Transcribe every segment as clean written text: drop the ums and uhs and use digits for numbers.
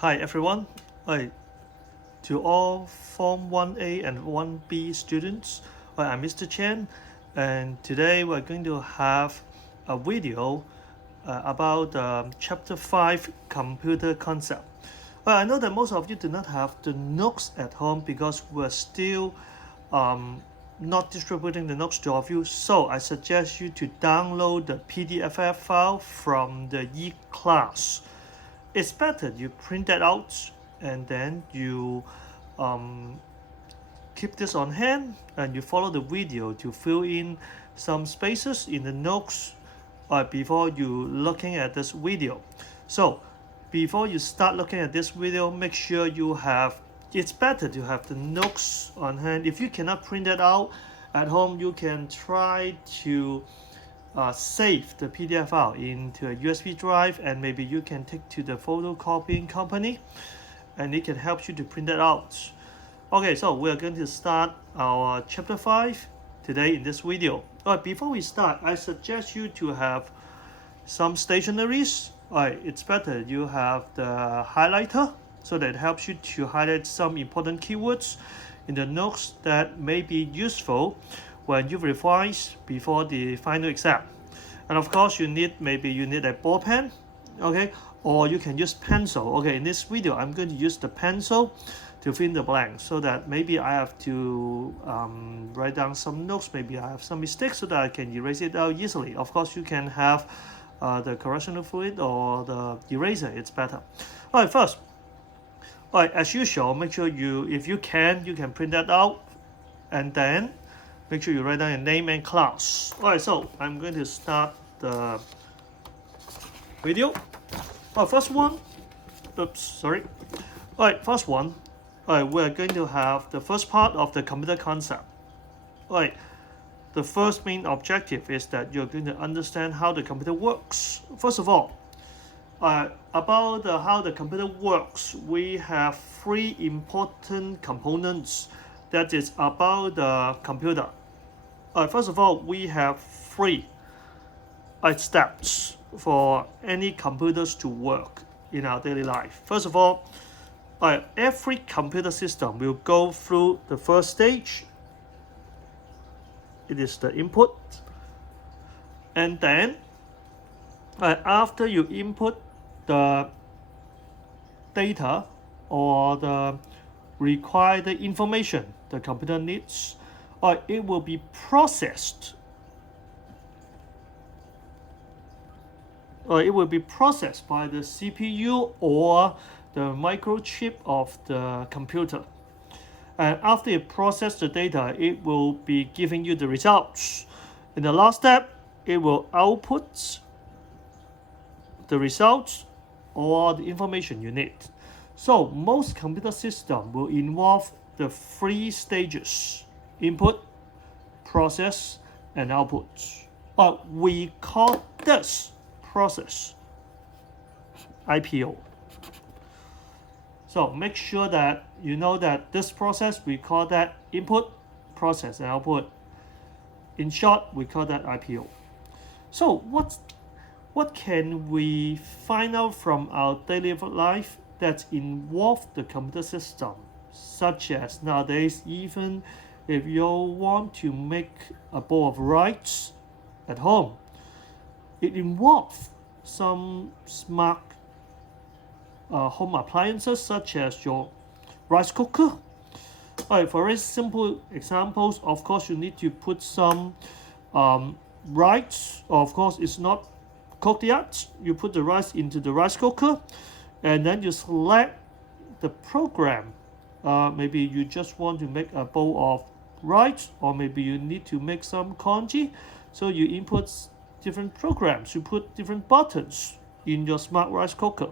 Hi everyone. Hi to all Form 1A and 1B students. I'm Mr. Chen, and today we're going to have a video about Chapter 5 Computer Concept. I know that most of you do not have the notes at home because we're still um, not distributing the notes to all of you. So I suggest you to download the PDF file from the e-class. It's better you print that out and then you um, keep this on hand and you follow the video to fill in some spaces in the notes before you looking at this video. So before you start looking at this video, make sure you have, it's better to have the notes on hand. If you cannot print that out at home, you can try to save the PDF file into a USB drive, and maybe you can take to the photocopying company and it can help you to print that out. Okay, so we are going to start our chapter 5 today in this video. Before we start, I suggest you to have some stationaries. It's better you have the highlighter so that it helps you to highlight some important keywords in the notes that may be useful when you revise before the final exam. And of course, maybe you need a ball pen, okay, or you can use pencil. Okay, in this video, I'm going to use the pencil to fill in the blanks so that maybe I have to write down some notes. Maybe I have some mistakes so that I can erase it out easily. Of course, you can have the correctional fluid or the eraser. It's better. All right, first, as usual, make sure if you can print that out, and then make sure you write down your name and class. Alright, so I'm going to start the video. First one. First one. We're going to have the first part of the computer concept. The first main objective is that you're going to understand how the computer works. First of all, about how the computer works, we have three important components that is about the computer. First of all, we have three steps for any computers to work in our daily life. First of all, every computer system will go through the first stage. It is the input. And then, after you input the data or the required information the computer needs, it will be processed. It will be processed by the CPU or the microchip of the computer. And after it processes the data, it will be giving you the results. In the last step, it will output the results or the information you need. So most computer systems will involve the three stages: input, process, and output. We call this process IPO. So make sure that you know that this process, we call that input, process, and output. In short, we call that IPO. So what can we find out from our daily life that involve the computer system? Such as nowadays, even if you want to make a bowl of rice at home, it involves some smart home appliances such as your rice cooker. For very simple examples, of course, you need to put some rice. Of course, it's not cooked yet. You put the rice into the rice cooker, and then you select the program. Maybe you just want to make a bowl of rice, or maybe you need to make some congee. So you input different programs. You put different buttons in your smart rice cooker.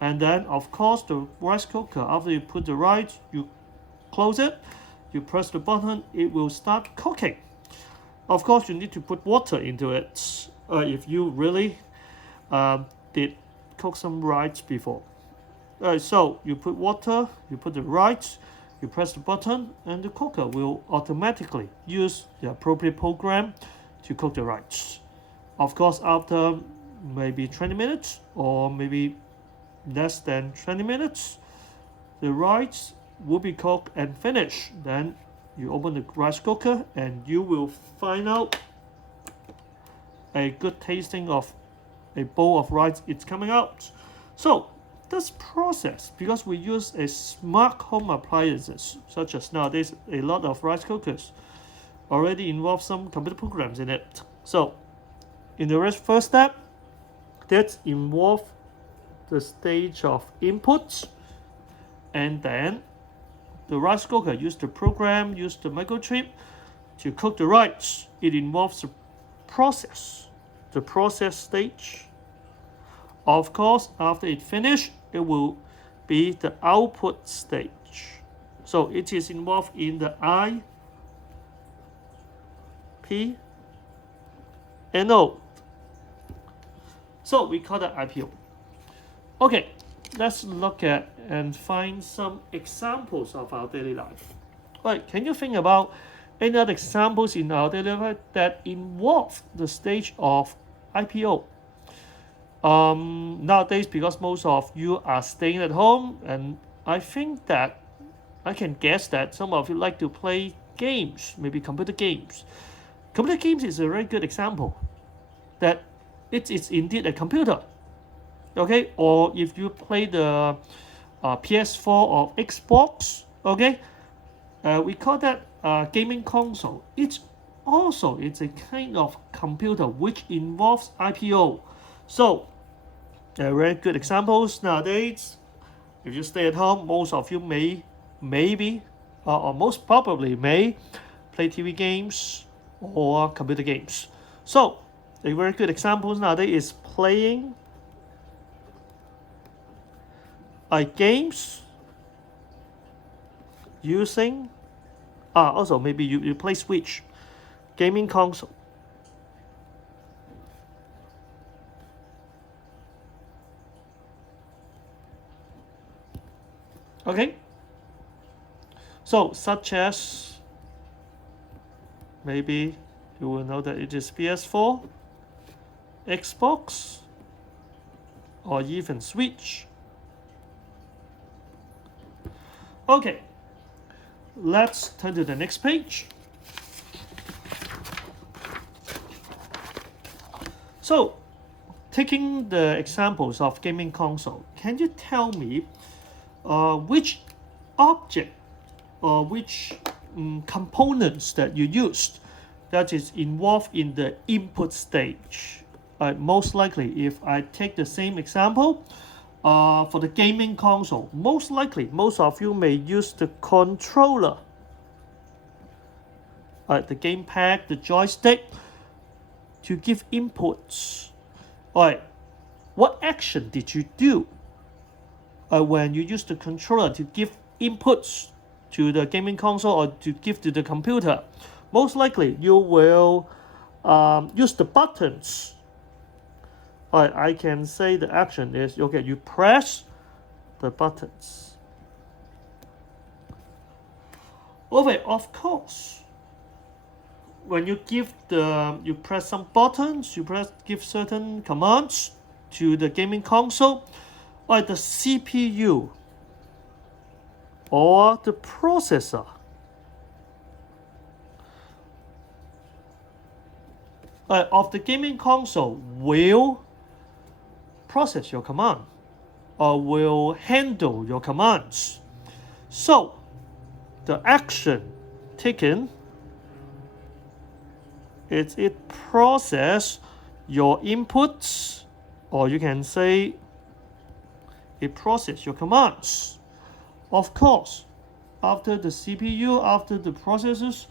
And then, of course, the rice cooker, after you put the rice, you close it, you press the button, it will start cooking. Of course, you need to put water into it if you really did cook some rice before. So you put water, you put the rice, you press the button, and the cooker will automatically use the appropriate program to cook the rice. Of course, after maybe 20 minutes or maybe less than 20 minutes, the rice will be cooked and finished. Then you open the rice cooker and you will find out a good tasting of a bowl of rice. It's coming out. So this process, because we use a smart home appliances, such as nowadays a lot of rice cookers already involve some computer programs in it. So in the first step, that involve the stage of inputs, and then the rice cooker use the program, use the microchip to cook the rice. It involves the process stage. Of course, after it finished, it will be the output stage. So it is involved in the I, P, and O. So we call that IPO. Okay, let's look at and find some examples of our daily life. Right, can you think about any other examples in our daily life that involve the stage of IPO? Nowadays, because most of you are staying at home, and I think that I can guess that some of you like to play games, maybe computer games. Computer games is a very good example that it is indeed a computer. Okay, or if you play the PS4 or Xbox, okay, we call that gaming console. It's a kind of computer which involves IPO. So, very good examples nowadays. If you stay at home, most of you maybe, or most probably may play TV games or computer games. So, a very good example nowadays is playing games using also maybe you play Switch gaming console. Okay, so such as maybe you will know that it is PS4, Xbox, or even Switch. Okay, let's turn to the next page. So, taking the examples of gaming console, can you tell me which object or which components that you used that is involved in the input stage? Most likely, if I take the same example, for the gaming console, most likely, most of you may use the controller, the gamepad, the joystick, to give inputs. What action did you do when you use the controller to give inputs to the gaming console or to give to the computer? Most likely, you will use the buttons. I can say the action is, okay, you press the buttons. Okay, of course, when you press some buttons, give certain commands to the gaming console, the CPU or the processor of the gaming console will process your command or will handle your commands. So the action taken is it process your inputs, or you can say it process your commands. Of course, after the CPU, after the processors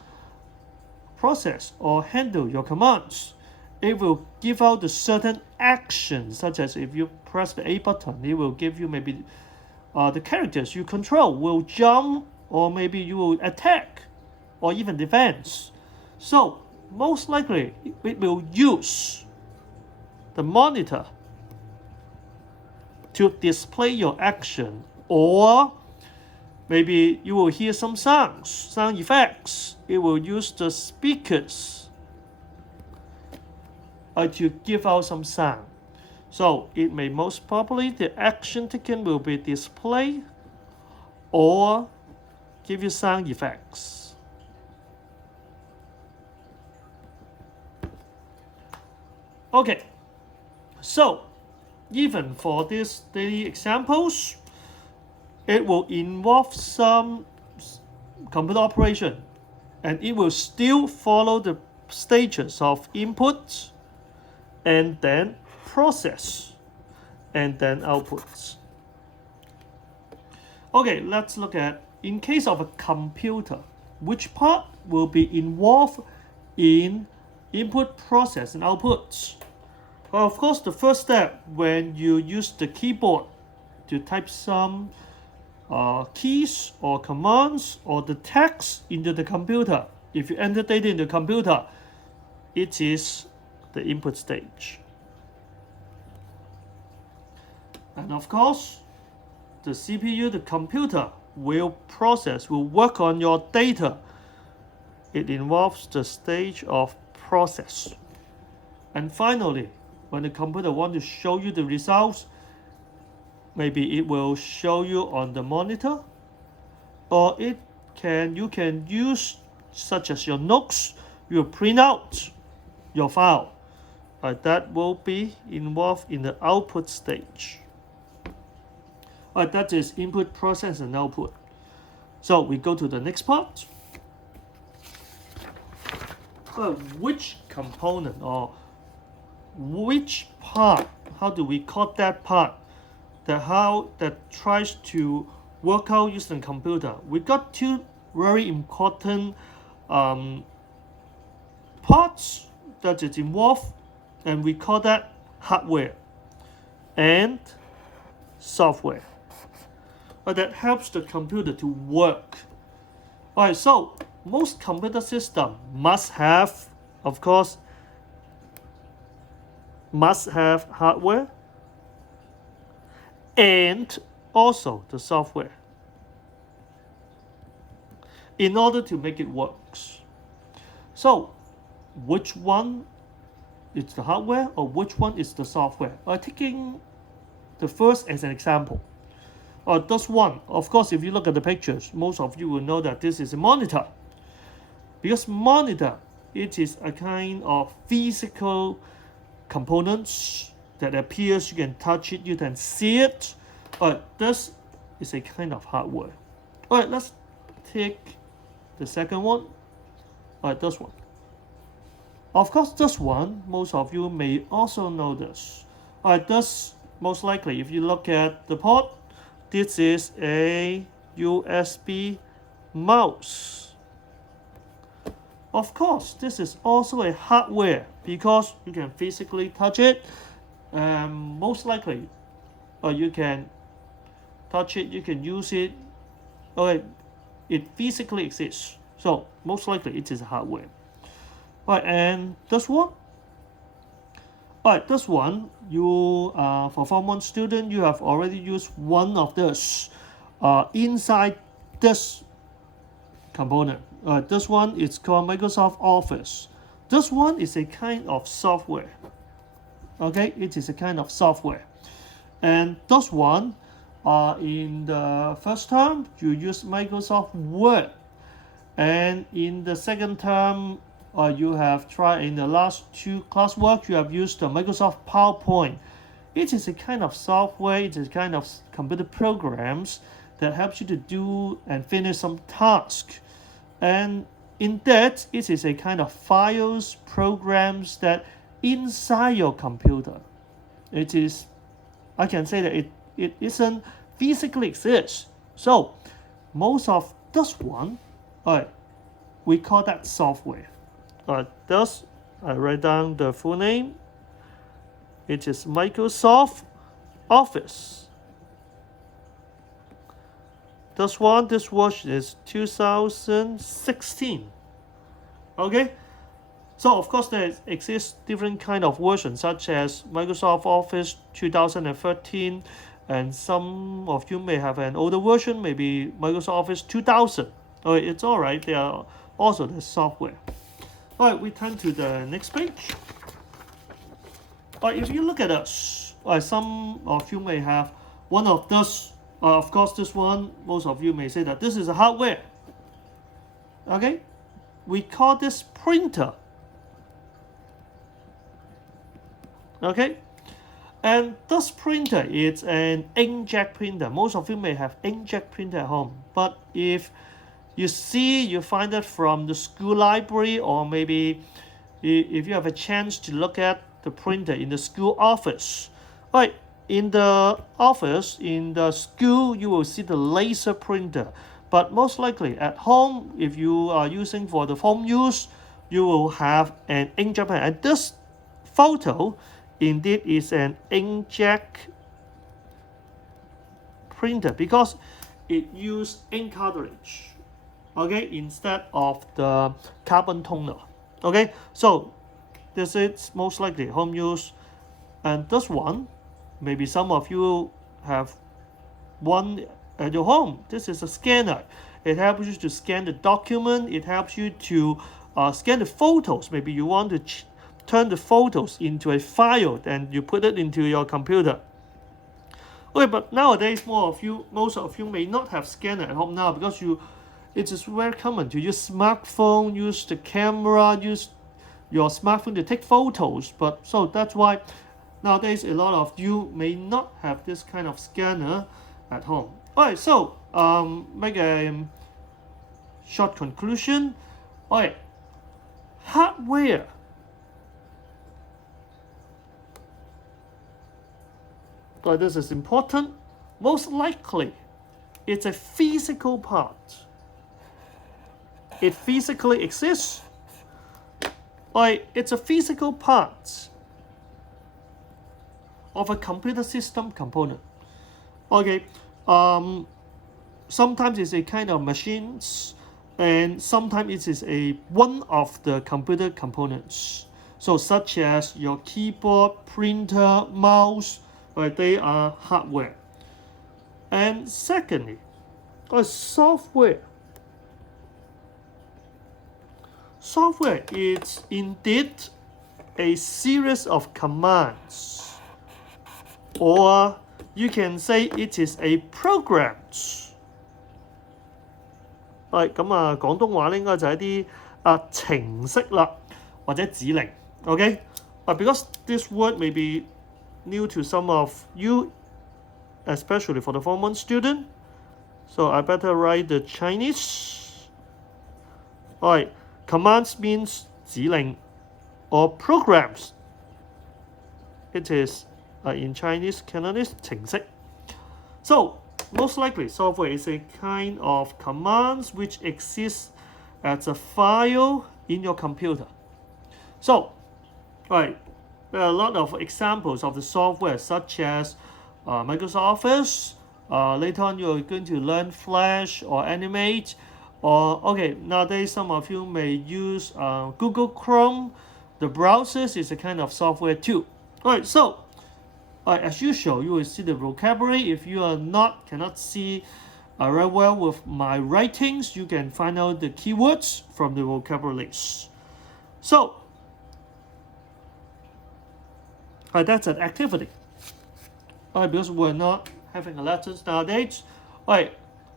process or handle your commands, it will give out the certain actions, such as if you press the A button, it will give you maybe the characters you control will jump, or maybe you will attack, or even defense. So most likely it will use the monitor to display your action, or maybe you will hear some sound effects. It will use the speakers to give out some sound. So it may most probably the action taken will be display or give you sound effects. Okay, so even for these daily examples, it will involve some computer operation, and it will still follow the stages of input and then process and then outputs. Okay, let's look at, in case of a computer, which part will be involved in input, process, and outputs? Well, of course, the first step, when you use the keyboard to type some keys or commands or the text into the computer, if you enter data into the computer, it is the input stage. And of course, the CPU, the computer, will work on your data. It involves the stage of process. And finally, when the computer wants to show you the results, maybe it will show you on the monitor, or you can use, such as your notes, you print out your file. That will be involved in the output stage. That is input, process, and output. So we go to the next part. Which component or which part, how do we call that part that tries to work out using the computer? We got two very important parts that is involved, and we call that hardware and software. That helps the computer to work. Alright, so most computer systems must have, of course, hardware and also the software in order to make it work. So which one is the hardware or which one is the software? Taking the first as an example. This one, of course, if you look at the pictures, most of you will know that this is a monitor. Because monitor, it is a kind of physical components that appears, you can touch it, you can see it. This is a kind of hardware. Alright, let's take the second one. This one. Of course, this one, most of you may also know this. This, most likely, if you look at the port, this is a USB mouse. Of course, this is also a hardware because you can physically touch it. Most likely, you can touch it, you can use it. Okay, it physically exists. So most likely it is hardware. And this one. This one, you for Form 1 student, you have already used one of this inside this component. This one is called Microsoft Office. This one is a kind of software. Okay, it is a kind of software. And this one, in the first term, you use Microsoft Word. And in the second term, you have tried in the last two classwork, you have used the Microsoft PowerPoint. It is a kind of software, it is a kind of computer programs that helps you to do and finish some tasks. And in that, it is a kind of files, programs that inside your computer. It is, I can say that it isn't physically exists. So most of this one, we call that software. Thus, I write down the full name. It is Microsoft Office. This version is 2016. Okay, so of course there exists different kind of versions, such as Microsoft Office 2013, and some of you may have an older version, maybe Microsoft Office 2000. It's all right. They are also the software. All right, we turn to the next page. If you look at us, some of you may have one of those. Of course, this one, most of you may say that this is a hardware. Okay, we call this printer. Okay, and this printer is an inkjet printer. Most of you may have inkjet printer at home, but if you find it from the school library, or maybe if you have a chance to look at the printer in the school office. Right, in the office, in the school, you will see the laser printer. But most likely at home, if you are using for the home use, you will have an inkjet printer. And this photo indeed is an inkjet printer because it uses ink cartridge, okay, instead of the carbon toner. Okay, so this is most likely home use. And this one, maybe some of you have one at your home. This is a scanner. It helps you to scan the document. It helps you to scan the photos. Maybe you want to turn the photos into a file and you put it into your computer. Okay, but nowadays most of you may not have scanner at home now because it is very common to use smartphone, use the camera, use your smartphone to take photos. But so that's why nowadays a lot of you may not have this kind of scanner at home. Alright, so make a short conclusion. Alright, hardware. So this is important. Most likely, it's a physical part. It physically exists. Alright, it's a physical part of a computer system component. Okay, sometimes it's a kind of machines, and sometimes it is one of the computer components. So such as your keyboard, printer, mouse, right, they are hardware. And secondly, software. Software is indeed a series of commands, or you can say it is a programs. 咁啊，廣東話咧應該就係一啲程式啦，或者指令。Okay, but because this word may be new to some of you, especially for the Form 1 student, so I better write the Chinese. Alright, commands means 指令 or programs. It is in Chinese Cantonese 程式. So most likely software is a kind of commands which exists as a file in your computer. So right, there are a lot of examples of the software such as Microsoft Office. Later on you're going to learn Flash or Animate, or okay, nowadays some of you may use Google Chrome. The browsers is a kind of software too. Alright, so as usual, you will see the vocabulary. If you cannot see very well with my writings, you can find out the keywords from the vocabulary list. So that's an activity. Because we're not having a lessons nowadays.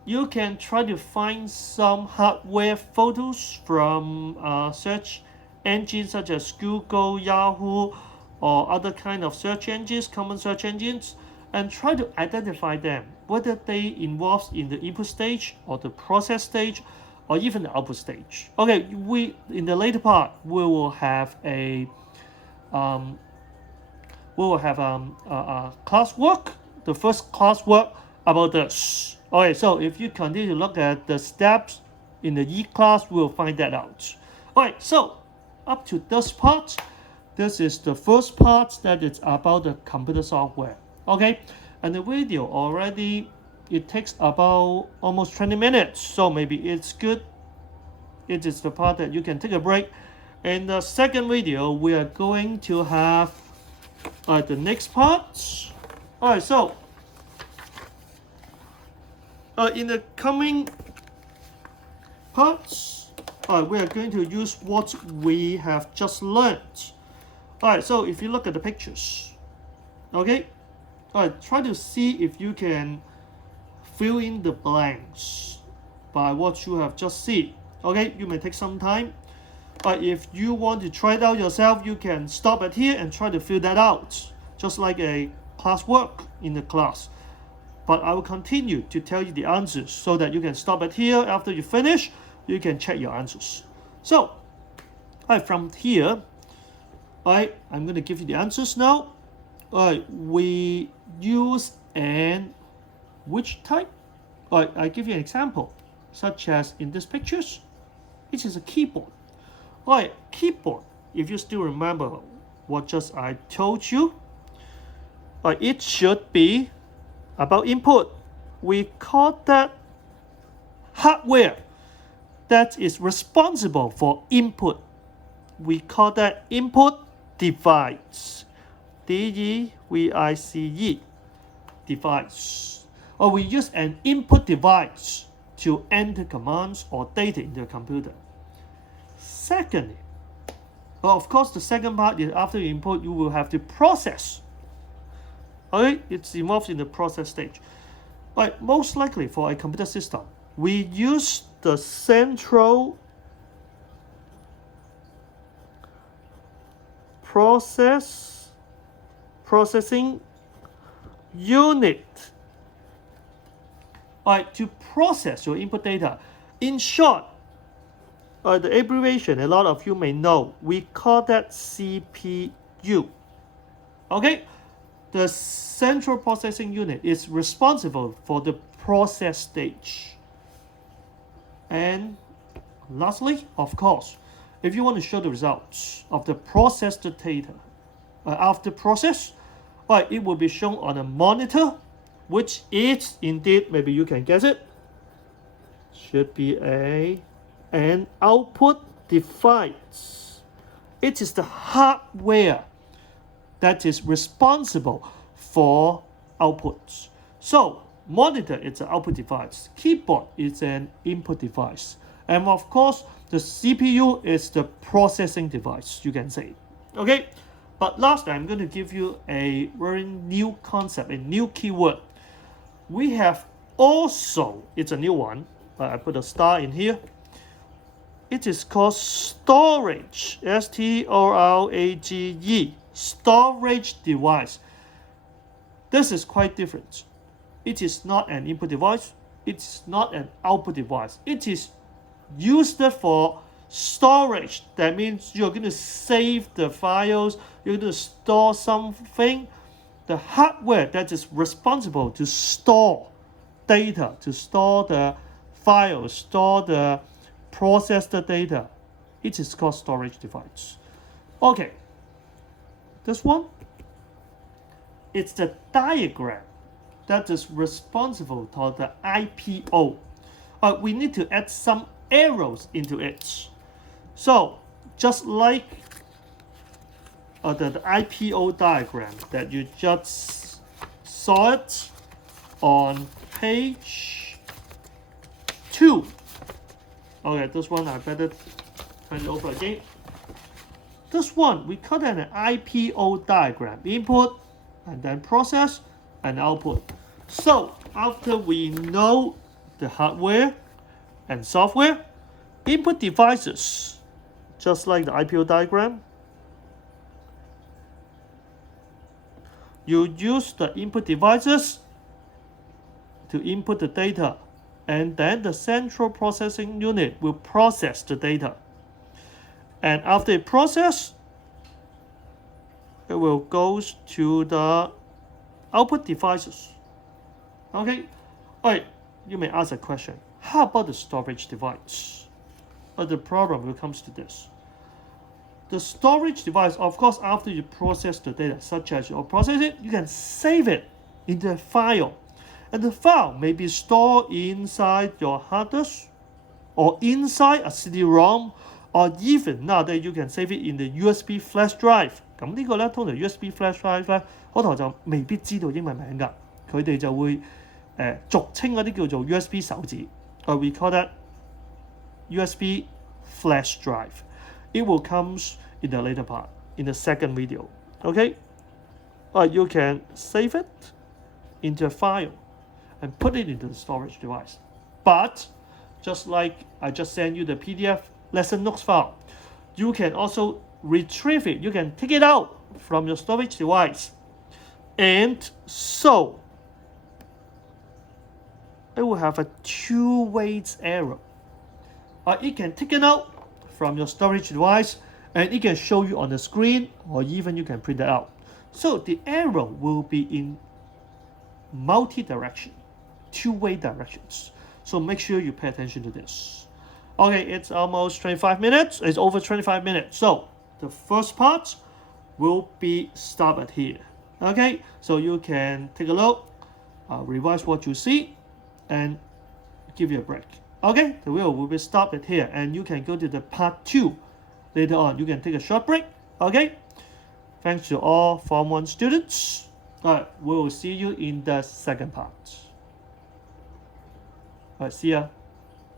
You can try to find some hardware photos from search engines such as Google, Yahoo, or other kind of search engines, common search engines, and try to identify them, whether they involve in the input stage or the process stage or even the output stage. Okay, in the later part we will have a classwork, the first classwork about this. Okay, so if you continue to look at the steps in the E-class, we'll find that out. Alright, so up to this part, this is the first part that is about the computer software. Okay, and the video already, it takes about almost 20 minutes, so maybe it's good. It is the part that you can take a break. In the second video, we are going to have the next part. Alright, so in the coming parts, we are going to use what we have just learned. Alright, so if you look at the pictures, Okay, all right, try to see if you can fill in the blanks by what you have just seen. Okay, you may take some time, but if you want to try it out yourself, you can stop at here and try to fill that out, just like a classwork in the class. But I will continue to tell you the answers so that you can stop at here. After you finish, you can check your answers. So, from here, I'm going to give you the answers now. We use an which type? I give you an example, such as in these pictures, it is a keyboard. Keyboard, if you still remember what just I told you, it should be about input. We call that hardware that is responsible for input. We call that input device. D-E-V-I-C-E, device. Or we use an input device to enter commands or data into the computer. Secondly, of course, the second part is after you input, you will have to process. Okay, it's involved in the process stage. Most likely for a computer system, we use the central processing unit to process your input data. In short, the abbreviation a lot of you may know, we call that CPU. Okay, the central processing unit is responsible for the process stage. And lastly, of course, if you want to show the results of the processed data after process, it will be shown on a monitor, which is indeed, maybe you can guess it, should be an output device. It is the hardware that is responsible for outputs. So, monitor is an output device, keyboard is an input device, and of course, the CPU is the processing device, you can say. Okay, but last, I'm going to give you a very new concept, a new keyword. We have also, it's a new one, I put a star in here. It is called storage, S-T-O-R-A-G-E, storage device. This is quite different. It is not an input device. It's not an output device. It is used for storage. That means you're going to save the files, you're going to store something. The hardware that is responsible to store data, to store the files, store the processed data, it is called storage device. Okay, this one, it's the diagram that is responsible for the IPO. We need to add some arrows into it. So, just like the IPO diagram that you just saw it on page 2. Okay, this one I better turn it over again. This one, we call that an IPO diagram. Input, and then process, and output. So, after we know the hardware and software, input devices, just like the IPO diagram, you use the input devices to input the data, and then the central processing unit will process the data. And after it processes, it will go to the output devices. Okay, alright, you may ask a question. How about the storage device? The problem comes to this. The storage device, of course, after you process the data, such as you process it, you can save it into a file. And the file may be stored inside your hard disk, or inside a CD-ROM, or even nowadays you can save it in the USB flash drive. 咁呢個咧，通常 USB flash drive 咧，嗰頭就未必知道英文名㗎，佢哋就會俗稱嗰啲叫做 USB 手指。We call that USB flash drive. It will come in the later part, in the second video. Okay? you can save it into a file and put it into the storage device. But just like I just sent you the PDF lesson notes file, you can also retrieve it. You can take it out from your storage device. And so it will have a two-way arrow. It can take it out from your storage device and it can show you on the screen, or even you can print it out. So the arrow will be in multi-direction, two-way directions. So make sure you pay attention to this. Okay, it's almost 25 minutes. It's over 25 minutes. So the first part will be stop at here. Okay, so you can take a look, revise what you see, and give you a break. Okay, the video will be stopped at here, and you can go to the part 2 later on. You can take a short break. Okay, thanks to all Form 1 students. We will see you in the second part. See ya.